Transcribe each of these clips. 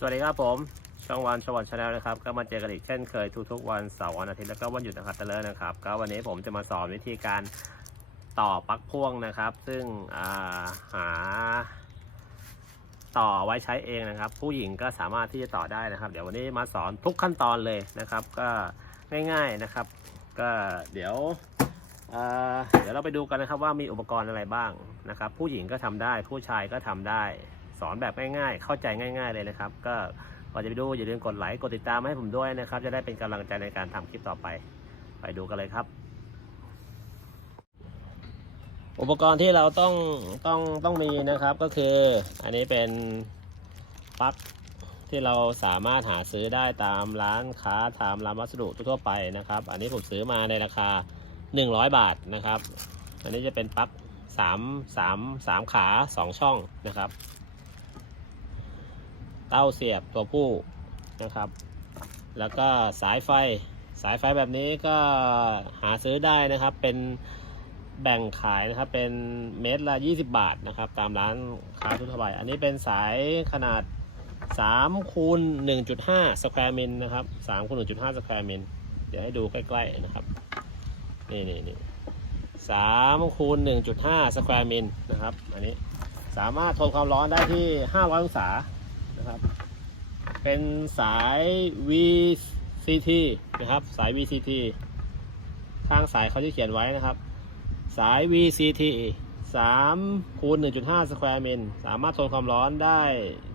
สวัสดีครับผมช่องวันชวันชาแนลนะครับก็มาเจอกันอีกเช่นเคยทุกๆวันเสาร์วันอาทิตย์แล้วก็วันหยุดนะครับตะเลิศนะครับก็วันนี้ผมจะมาสอนวิธีการต่อปลั๊กพ่วงนะครับ ซึ่งาหา ต่อไว้ใช้เองนะครับ ผู้หญิงก็สามารถที่จะต่อได้นะครับ เดี๋ยววันนี้มาสอนทุกขั้นตอนเลยนะครับ ก็ง่ายๆนะครับ ก็เดี๋ยวเอ่อเดี๋ยวเราไปดูกันนะครับว่ามีอุปกรณ์อะไรบ้างนะครับ ผู้หญิงก็ทำได้ผู้ชายก็ทำได้ สอนแบบง่ายๆ เข้าใจง่าย ๆเลยนะครับ ก็ก่อนจะไปดูอย่าลืมกดไลค์กดติดตามให้ผมด้วยนะครับ จะได้เป็นกำลังใจในการทำคลิปต่อไป ไปดูกันเลยครับ อุปกรณ์ที่เราต้องต้องต้องมีนะครับก็คือ อันนี้เป็นปลั๊กที่เราสามารถหาซื้อได้ตามร้านค้าตามร้านวัสดุทั่วไปนะครับ อันนี้ผมซื้อมาในราคา 100 บาทนะครับ อันนี้จะเป็นปลั๊กสามสามสามขาสองช่องนะครับ เต้าเสียบตัวผู้นะครับ แล้วก็สายไฟสายไฟแบบนี้ก็หาซื้อได้นะครับ เป็นแบ่งขายนะครับเป็นเมตรละ 20 บาทนะครับ ตามร้านค้าทั่วไปอันนี้เป็นสายขนาด3คูณ1.5สแควร์มิลนะครับ3คูณ1.5สแควร์มิลเดี๋ยวให้ดูใกล้ๆนะครับ นี่นี่นี่สามคูณ1.5สแควร์มิลนะครับ อันนี้สามารถทนความร้อนได้ที่ 500 องศา นะครับ เป็นสาย VCT นะครับ สาย VCT ข้างสายเขาที่เขียนไว้นะครับ สาย VCT 3คูณ1.5สแควร์มิลสามารถทนความร้อนได้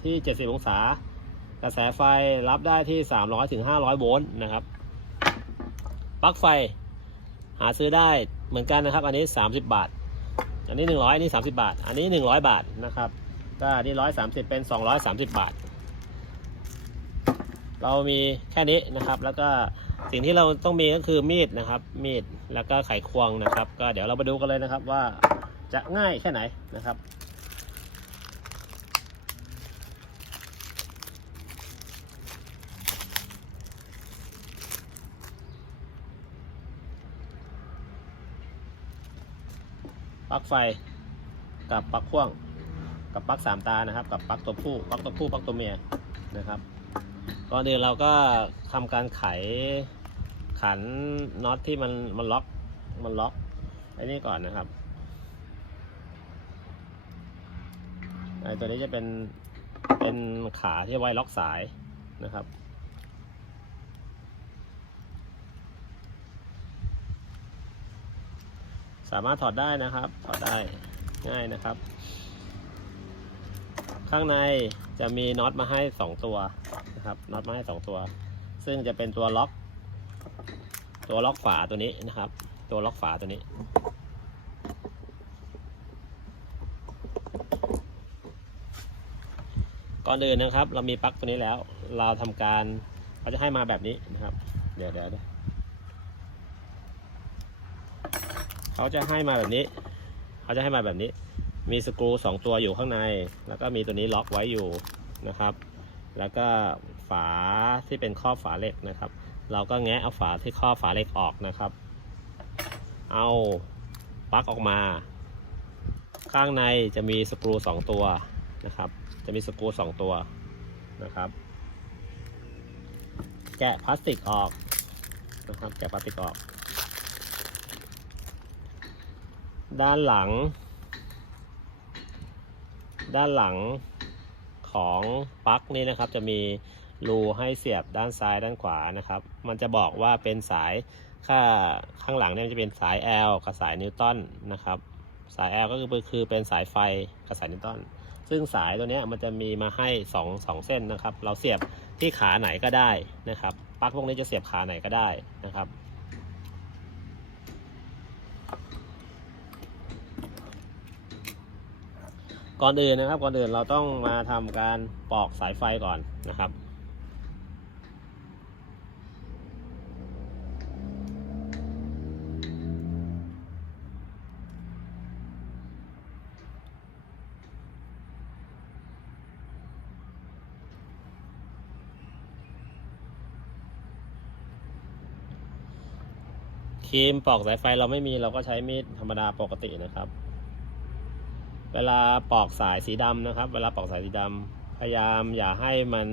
ที่ 70 องศา กระแสไฟรับได้ที่ 300ถึง500 โวลต์นะครับปลั๊กไฟหาซื้อได้เหมือนกันนะครับ อันนี้ 30 บาท อันนี้ 100อันนี้ 30 บาท อันนี้ 100 บาทนะครับ ก็อันนี้130เป็น230บบาท เรามีแค่นี้นะครับ แล้วก็สิ่งที่เราต้องมีก็คือมีดนะครับ มีดแล้วก็ไขควงนะครับ ก็เดี๋ยวเราไปดูกันเลยนะครับว่าจะง่ายแค่ไหนนะครับปลั๊กไฟกับปลั๊กพ่วง กับปลั๊กสามตานะครับ กับปลั๊กตัวผู้ปลั๊กตัวผู้ปลั๊กตัวเมียนะครับก่อนอื่นเราก็ทำการไขขันน็อตที่มันมันล็อกมันล็อกไอ้นี่ก่อนนะครับไอ้ตัวนี้จะเป็นเป็นขาที่ไว้ล็อกสายนะครับสามารถถอดได้นะครับ ถอดได้ง่ายนะครับ ข้างในจะมีน็อตมาให้ 2 ตัวนะครับน็อตมาให้ 2 ตัว ซึ่งจะเป็นตัวล็อก ตัวล็อกฝาตัวนี้นะครับ ตัวล็อกฝาตัวนี้ ก่อนอื่นนะครับ เรามีปลั๊กตัวนี้แล้ว เราทำการเขาจะให้มาแบบนี้นะครับ เดี๋ยวเดี๋ยวเขาจะให้มาแบบนี้ เขาจะให้มาแบบนี้ มีสกรูสองตัวอยู่ข้างใน แล้วก็มีตัวนี้ล็อกไว้อยู่นะครับ แล้วก็ฝาที่เป็นครอบฝาเหล็กนะครับ เราก็แงะเอาฝาที่ครอบฝาเหล็กออกนะครับ เอาปลั๊กออกมา ข้างในจะมีสกรูสองตัวนะครับ จะมีสกรูสองตัวนะครับ แกะพลาสติกออกนะครับ แกะพลาสติกออก ด้านหลัง ด้านหลังของปลั๊กนี่นะครับ จะมีรูให้เสียบด้านซ้ายด้านขวานะครับ มันจะบอกว่าเป็นสายข้าข้างหลังเนี่ยจะเป็นสาย L กับสายนิวตันนะครับ สาย L ก็คือคือเป็นสายไฟกับสายนิวตันซึ่งสายตัวนี้มันจะมีมาให้2 2เส้นนะครับ เราเสียบที่ขาไหนก็ได้นะครับปลั๊กพวกนี้จะเสียบขาไหนก็ได้นะครับ ก่อนอื่นนะครับก่อนอื่นเราต้องมาทำการปอกสายไฟก่อนนะครับ ครีมปอกสายไฟเราไม่มีเราก็ใช้มีดธรรมดาปกตินะครับ เวลาปอกสายสีดำนะครับ เวลาปอกสายสีดพยายามอย่าให้มัน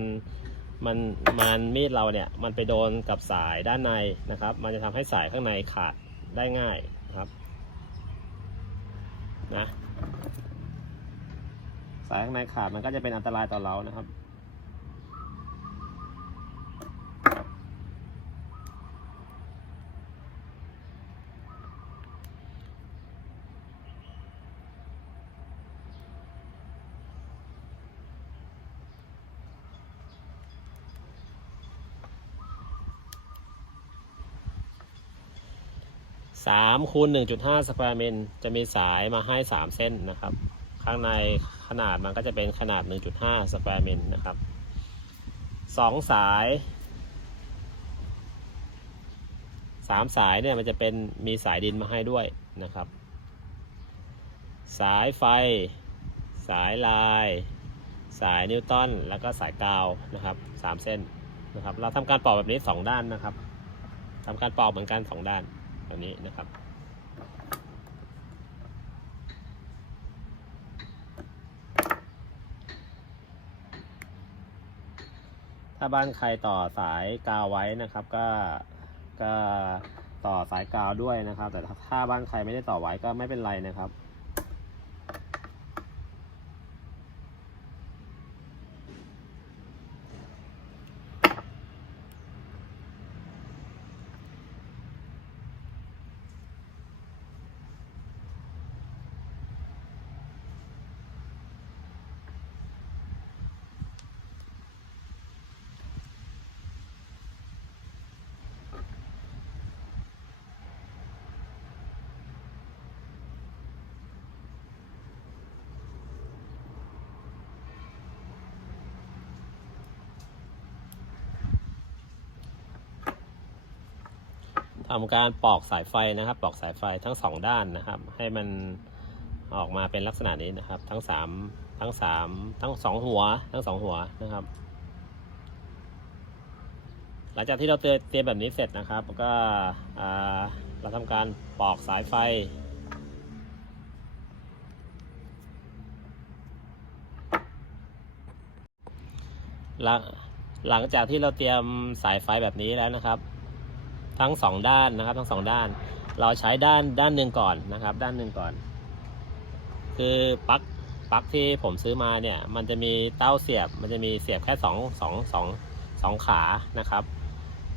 มันมันมีดเราเนี่ยมันไปโดนกับสายด้านในนะครับ มันจะทำให้สายข้างในขาดได้ง่ายนะครับนะสายข้างในขาดมันก็จะเป็นอันตรายต่อเรานะครับ สามคูณหนึ่งจุดห้าสแควร์เมตรจะมีสายมาให้สามเส้นนะครับ ข้างในขนาดมันก็จะเป็นขนาดหนึ่งจุดห้าสแควร์เมตรนะครับสองสายสามสายเนี่ยมันจะเป็นมีสายดินมาให้ด้วยนะครับ สายไฟ สายลาย สายนิวตันแล้วก็สายกาวนะครับสามเส้นนะครับ เราทำการปอกแบบนี้สองด้านนะครับทำการปอกเหมือนกันสองด้าน อันนี้นะครับ ถ้าบ้านใครต่อสายกาวไว้นะครับ ก็ก็ต่อสายกาวด้วยนะครับ แต่ถ้าบ้านใครไม่ได้ต่อไว้ก็ไม่เป็นไรนะครับ ทำการปอกสายไฟนะครับ ปอกสายไฟทั้งสองด้านนะครับ ให้มันออกมาเป็นลักษณะนี้นะครับ ทั้งสามทั้งสามทั้งสองหัว ทั้งสองหัวนะครับ หลังจากที่เราเตรียมแบบนี้เสร็จนะครับก็อ่าเราทำการปอกสายไฟหลังหลังจากที่เราเตรียมสายไฟแบบนี้แล้วนะครับ ทั้งสองด้านนะครับ ทั้งสองด้าน เราใช้ด้านด้านหนึ่งก่อนนะครับ ด้านหนึ่งก่อน คือปลั๊กปลั๊กที่ผมซื้อมาเนี่ย มันจะมีเต้าเสียบ มันจะมีเสียบแค่สองสองสองสองขานะครับ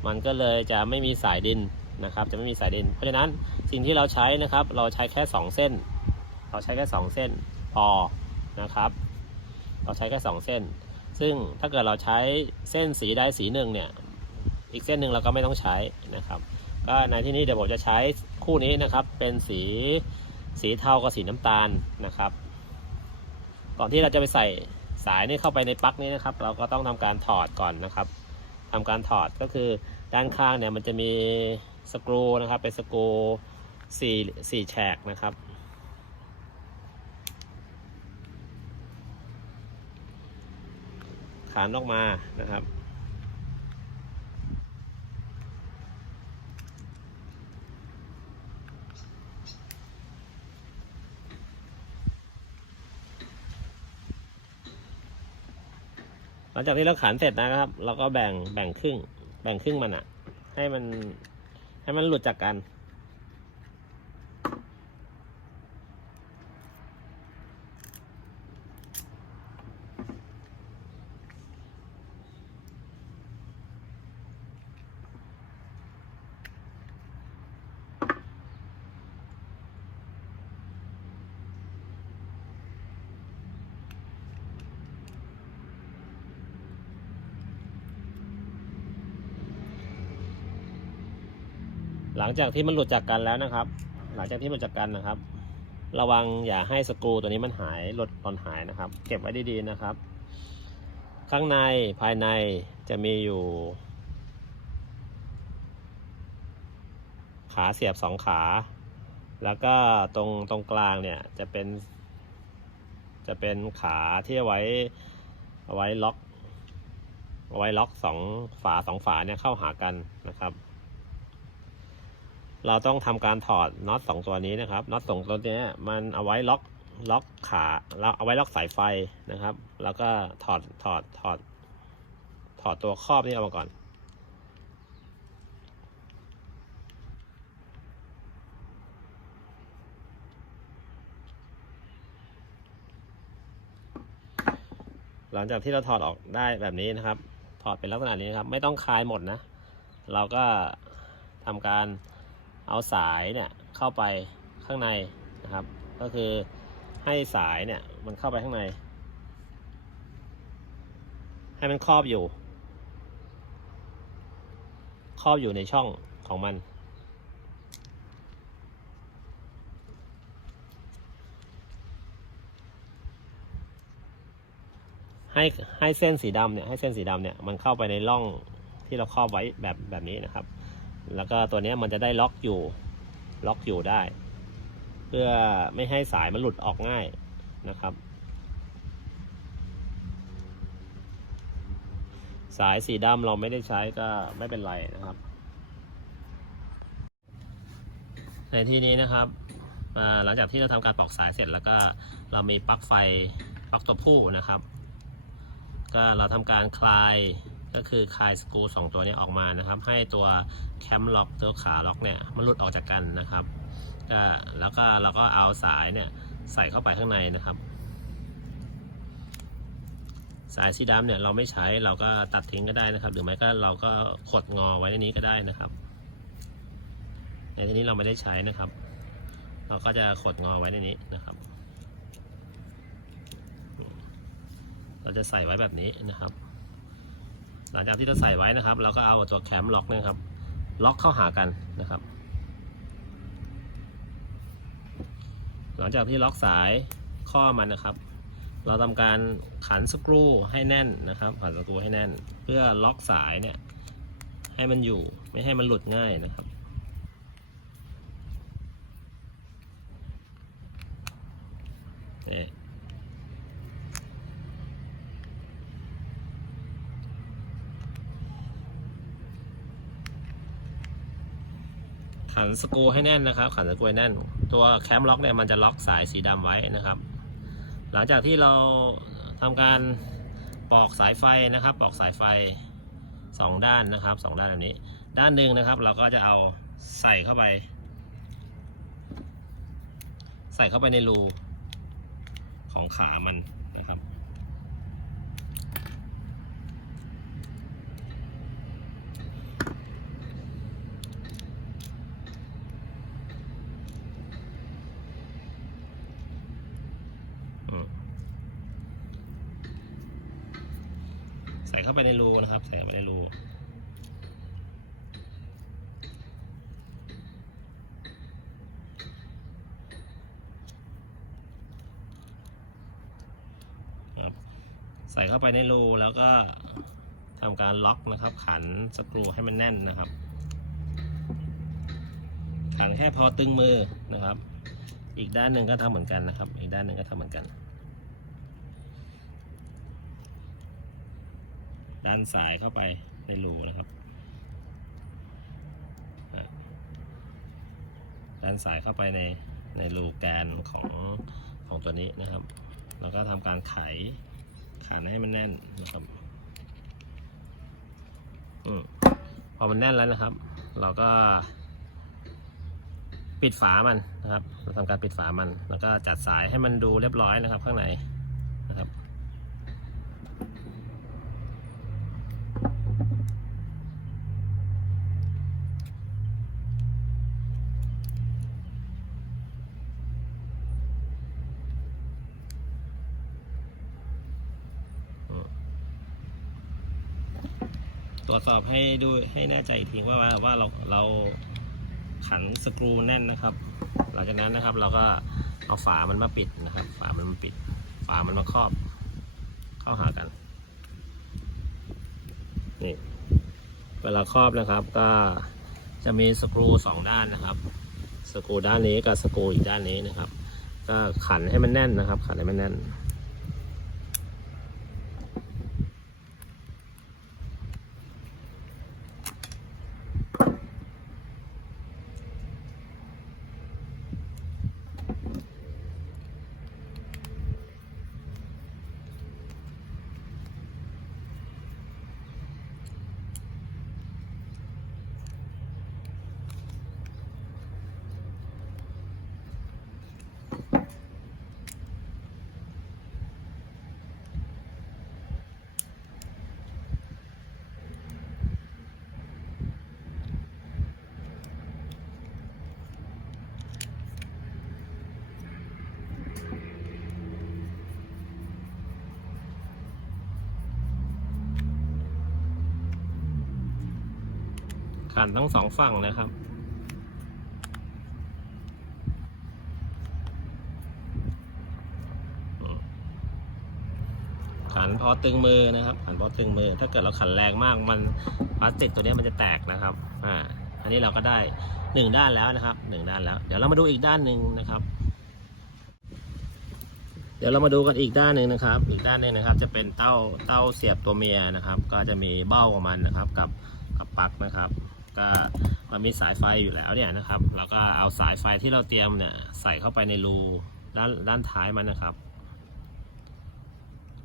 มันก็เลยจะไม่มีสายดินนะครับ จะไม่มีสายดิน เพราะฉะนั้นสิ่งที่เราใช้นะครับ เราใช้แค่สองเส้น เราใช้แค่สองเส้นพอนะครับ เราใช้แค่สองเส้น ซึ่งถ้าเกิดเราใช้เส้นสีใดสีหนึ่งเนี่ย อีกเส้นหนึ่งเราก็ไม่ต้องใช้นะครับ ก็ในที่นี้เดี๋ยวผมจะใช้คู่นี้นะครับเป็นสีสีเทากับสีน้ำตาลนะครับ ก่อนที่เราจะไปใส่สายนี่เข้าไปในปลั๊กนี้นะครับ เราก็ต้องทำการถอดก่อนนะครับทำการถอดก็คือด้านข้างเนี่ยมันจะมีสกรูนะครับเป็นสกรูสี่สี่แฉกนะครับขานออกมานะครับ หลังจากที่เราขันเสร็จนะครับ เราก็แบ่งแบ่งครึ่ง แบ่งครึ่งมันอะให้มันให้มันหลุดจากกัน หลังจากที่มันหลุดจากกันแล้วนะครับ หลังจากที่มันหลุดจากกันนะครับ ระวังอย่าให้สกรูตัวนี้มันหายหลุดตอนหายนะครับ เก็บไว้ดีๆนะครับ ข้างในภายในจะมีอยู่ ขาเสียบสองขา แล้วก็ตรงตรงกลางเนี่ยจะเป็น จะเป็นขาที่เอาไว้เอาไว้ล็อกเอาไว้ล็อกสองฝาสองฝาเนี่ยเข้าหากันนะครับ เราต้องทำการถอดน็อตสองตัวนี้นะครับน็อตสองตัวนี้มันเอาไว้ล็อกล็อกขาเราเอาไว้ล็อกสายไฟนะครับ แล้วก็ถอดถอดถอด ถอดตัวครอบนี่ออกมาก่อน หลังจากที่เราถอดออกได้แบบนี้นะครับ ถอดเป็นลักษณะนี้นะครับ ไม่ต้องคลายหมดนะ เราก็ทำการ เอาสายเนี่ยเข้าไปข้างในนะครับ ก็คือให้สายเนี่ยมันเข้าไปข้างใน ให้มันครอบอยู่ ครอบอยู่ในช่องของมันให้ให้เส้นสีดำเนี่ยให้เส้นสีดำเนี่ยมันเข้าไปในร่องที่เราครอบไว้แบบแบบนี้นะครับ แล้วก็ตัวนี้มันจะได้ล็อกอยู่ ล็อกอยู่ได้ เพื่อไม่ให้สายมันหลุดออกง่ายนะครับ สายสีดำเราไม่ได้ใช้ก็ไม่เป็นไรนะครับ ในที่นี้นะครับหลังจากที่เราทำการปลอกสายเสร็จแล้วก็เรามีปลั๊กไฟปลั๊กตัวผู้นะครับ ก็เราทำการคลาย ก็คือคลายสกรูสองตัวนี้ออกมานะครับ ให้ตัวแคมล็อกตัวขาล็อกเนี่ยมันหลุดออกจากกันนะครับก็แล้วก็เราก็เอาสายเนี่ยใส่เข้าไปข้างในนะครับ สายสีดำเนี่ยเราไม่ใช้เราก็ตัดทิ้งก็ได้นะครับ หรือไม่ก็เราก็ขดงอไว้ในนี้ก็ได้นะครับ ในที่นี้เราไม่ได้ใช้นะครับ เราก็จะขดงอไว้ในนี้นะครับ เราจะใส่ไว้แบบนี้นะครับ หลังจากที่เราใส่ไว้นะครับ เราก็เอาตัวแคมล็อกนะครับ ล็อกเข้าหากันนะครับ หลังจากที่ล็อกสายข้อมันนะครับ เราทำการขันสกรูให้แน่นนะครับ ขันสกรูให้แน่น เพื่อล็อกสายเนี่ยให้มันอยู่ไม่ให้มันหลุดง่ายนะครับนี่ ขันสกรูให้แน่นนะครับ ขันสกรูให้แน่น ตัวแคมล็อกเนี่ยมันจะล็อกสายสีดำไว้นะครับ หลังจากที่เราทำการปอกสายไฟนะครับปอกสายไฟสองด้านนะครับสองด้านแบบนี้ ด้านหนึ่งนะครับ เราก็จะเอาใส่เข้าไป ใส่เข้าไปในรูของขามันนะครับ อืมใส่เข้าไปในรูนะครับ ใส่เข้าไปในรูครับ ในรูแล้วก็ทำการล็อกนะครับ ขันสกรูให้มันแน่นนะครับ ขันแค่พอตึงมือนะครับ อีกด้านหนึ่งก็ทำเหมือนกันนะครับ อีกด้านหนึ่งก็ทำเหมือนกัน ด้านสายเข้าไปในรูนะครับด้านสายเข้าไปในในรูแกนของของตัวนี้นะครับ แล้วก็ทำการไข ขันให้มันแน่นนะครับอพอมันแน่นแล้วนะครับ เราก็ ปิดฝามันนะครับ เราทำการปิดฝามัน แล้วก็จัดสายให้มันดูเรียบร้อยนะครับ ข้างในนะครับ ต รวจสอบให้ดูให้แน่ใจอีกทีว่าว่าเราเราขันสกรูแน่นนะครับ หลังจากนั้นนะครับเราก็เอาฝามันมาปิดนะครับ ฝามันมาปิด ฝามันมาครอบ เข้าหากันนี่เวลาครอบนะครับก็จะมีสกรูสองด้านนะครับสกรูด้านนี้กับสกรูอีกด้านนี้นะครับ ก็ขันให้มันแน่นนะครับ ขันให้มันแน่น ขันทั้งสองฝั่งนะครับ ขันพอตึงมือนะครับ ขันพอตึงมือ ถ้าเกิดเราขันแรงมากมันพลาสติกตัวนี้มันจะแตกนะครับอ่าอันนี้เราก็ได้หนึ่งด้านแล้วนะครับหนึ่งด้านแล้ว เดี๋ยวเรามาดูอีกด้านหนึ่งนะครับ เดี๋ยวเรามาดูกันอีกด้านหนึ่งนะครับ อีกด้านหนึ่งนะครับ จะเป็นเต้าเต้าเสียบตัวเมียนะครับ ก็จะมีเบ้าของมันนะครับ กับกับปลั๊กนะครับ ก็มันมีสายไฟอยู่แล้วเนี่ยนะครับ เราก็เอาสายไฟที่เราเตรียมเนี่ยใส่เข้าไปในรูด้านด้านท้ายมันนะครับ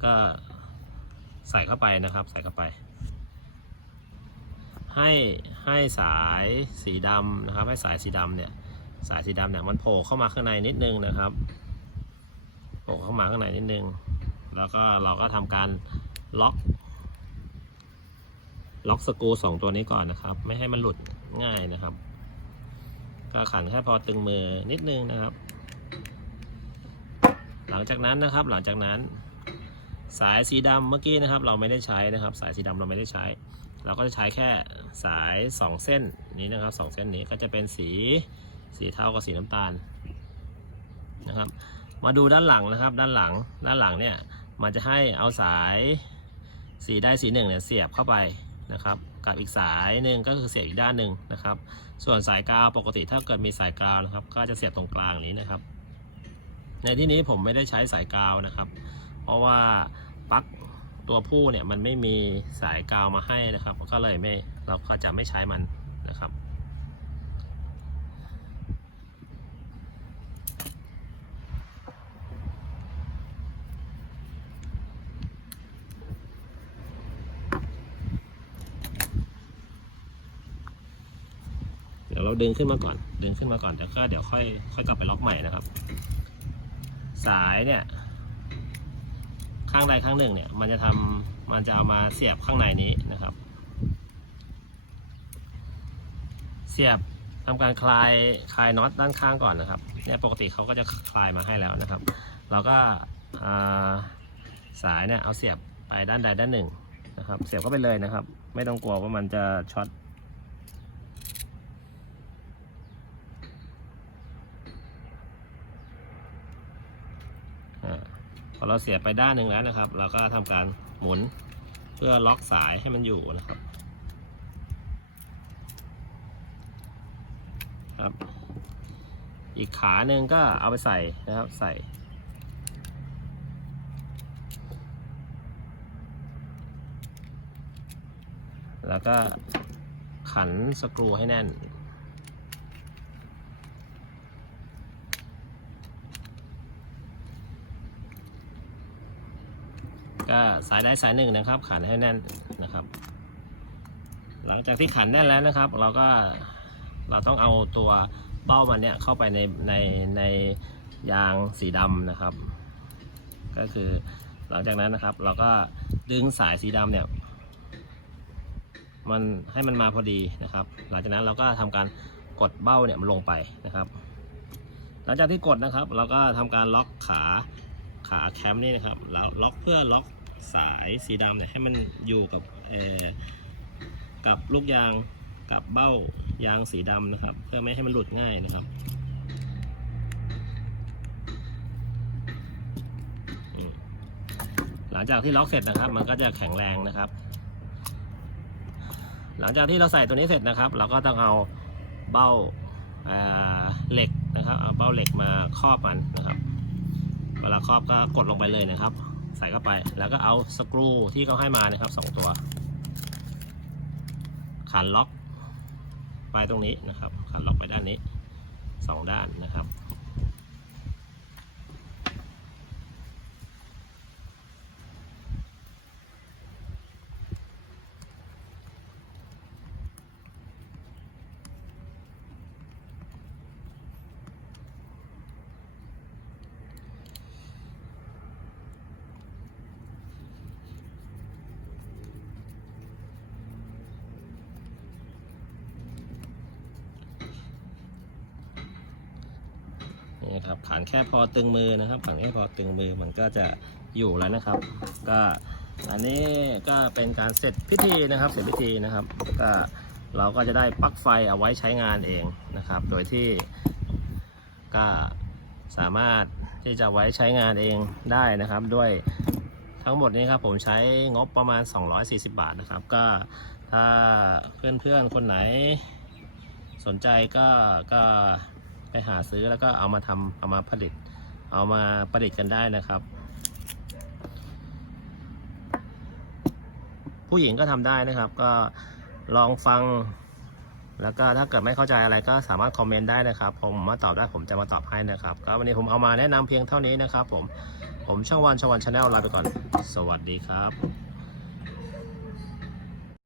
ก็ใส่เข้าไปนะครับ ใส่เข้าไป ให้ให้สายสีดำนะครับ ให้สายสีดำเนี่ยสายสีดำเนี่ยมันโผล่เข้ามาข้างในนิดนึงนะครับโผล่เข้ามาข้างในนิดนึง แล้วก็เราก็ทำการล็อก ล็อกสกูสองตัวนี้ก่อนนะครับ ไม่ให้มันหลุดง่ายนะครับ ก็ขันแค่พอตึงมือนิดนึงนะครับ หลังจากนั้นนะครับ หลังจากนั้น สายสีดำเมื่อกี้นะครับ เราไม่ได้ใช้นะครับ สายสีดำเราไม่ได้ใช้ เราก็จะใช้แค่สาย 2 เส้นนี้นะครับสองเส้นนี้ก็จะเป็นสีสีเทากับสีน้ำตาลนะครับ มาดูด้านหลังนะครับ ด้านหลังด้านหลังเนี่ยมันจะให้เอาสายสีได้สีหนึ่งเนี่ยเสียบเข้าไป นะครับ กับอีกสายหนึ่งก็คือเสียบอีกด้านหนึ่งนะครับ ส่วนสายกาวปกติถ้าเกิดมีสายกาวนะครับ ก็จะเสียบตรงกลางนี้นะครับ ในที่นี้ผมไม่ได้ใช้สายกาวนะครับ เพราะว่าปลั๊กตัวผู้เนี่ยมันไม่มีสายกาวมาให้นะครับ ก็เลยไม่เราก็จะไม่ใช้มันนะครับ เดี๋ยวเราดึงขึ้นมาก่อน ดึงขึ้นมาก่อนแล้วก็เดี๋ยวค่อยค่อยกลับไปล็อกใหม่นะครับ สายเนี่ยข้างใดข้างหนึ่งเนี่ยมันจะทำมันจะเอามาเสียบข้างในนี้นะครับ เสียบทำการคลายคลายน็อตด้านข้างก่อนนะครับเนี่ยปกติเขาก็จะคลายมาให้แล้วนะครับเราก็สายเนี่ยเอาเสียบไปด้านใดด้านหนึ่งนะครับ เสียบเข้าไปเลยนะครับ ไม่ต้องกลัวว่ามันจะช็อต อาพอ เราเสียบไปด้านหนึ่งแล้วนะครับ เราก็ทำการหมุนเพื่อล็อกสายให้มันอยู่นะครับ ครับ อีกขาหนึ่งก็เอาไปใส่นะครับใส่แล้วก็ขันสกรูให้แน่น ก็สายใดสายหนึ่งนะครับ ขันให้แน่นนะครับ หลังจากที่ขันแน่นแล้วนะครับ เราก็เราต้องเอาตัวเบ้ามันเนี่ยเข้าไปในในในยางสีดำนะครับ ก็คือหลังจากนั้นนะครับ เราก็ดึงสายสีดำเนี่ยมันให้มันมาพอดีนะครับ หลังจากนั้นเราก็ทำการกดเบ้าเนี่ยมันลงไปนะครับ หลังจากที่กดนะครับ เราก็ทำการล็อกขาขาแคมนี่นะครับแล้วล็อกเพื่อล็อก สายสีดำเนี่ยให้มันอยู่กับกับลูกยางกับเบ้ายางสีดำนะครับ เพื่อไม่ให้มันหลุดง่ายนะครับหลังจากที่ล็อกเสร็จนะครับ มันก็จะแข็งแรงนะครับ หลังจากที่เราใส่ตัวนี้เสร็จนะครับ เราก็ต้องเอาเบ้าอ่าเหล็กนะครับ เอาเบ้าเหล็กมาครอบมันนะครับ เวลาครอบก็กดลงไปเลยนะครับ ใส่เข้าไป แล้วก็เอาสกรูที่เขาให้มานะครับสองตัว ขันล็อกไปตรงนี้นะครับ ขันล็อกไปด้านนี้สองด้านนะครับ นี่นะครับขันแค่พอตึงมือนะครับขันแค่พอตึงมือมันก็จะอยู่แล้วนะครับ ก็อันนี้ก็เป็นการเสร็จพิธีนะครับ เสร็จพิธีนะครับก็เราก็จะได้ปลั๊กไฟเอาไว้ใช้งานเองนะครับ โดยที่ก็สามารถที่จะไว้ใช้งานเองได้นะครับ ด้วยทั้งหมดนี้ครับผมใช้งบประมาณ 240 บาทนะครับ ก็ถ้าเพื่อนๆคนไหนสนใจก็ก็ ไปหาซื้อแล้วก็เอามาทำเอามาผลิต เอามาประดิษฐ์กันได้นะครับ ผู้หญิงก็ทำได้นะครับ ก็ลองฟัง แล้วก็ถ้าเกิดไม่เข้าใจอะไรก็สามารถคอมเมนต์ได้นะครับผมมาตอบได้ผมจะมาตอบให้นะครับ ก็วันนี้ผมเอามาแนะนำเพียงเท่านี้นะครับ ผมผมช่างวันชางวันชาแนลลาไปก่อน สวัสดีครับ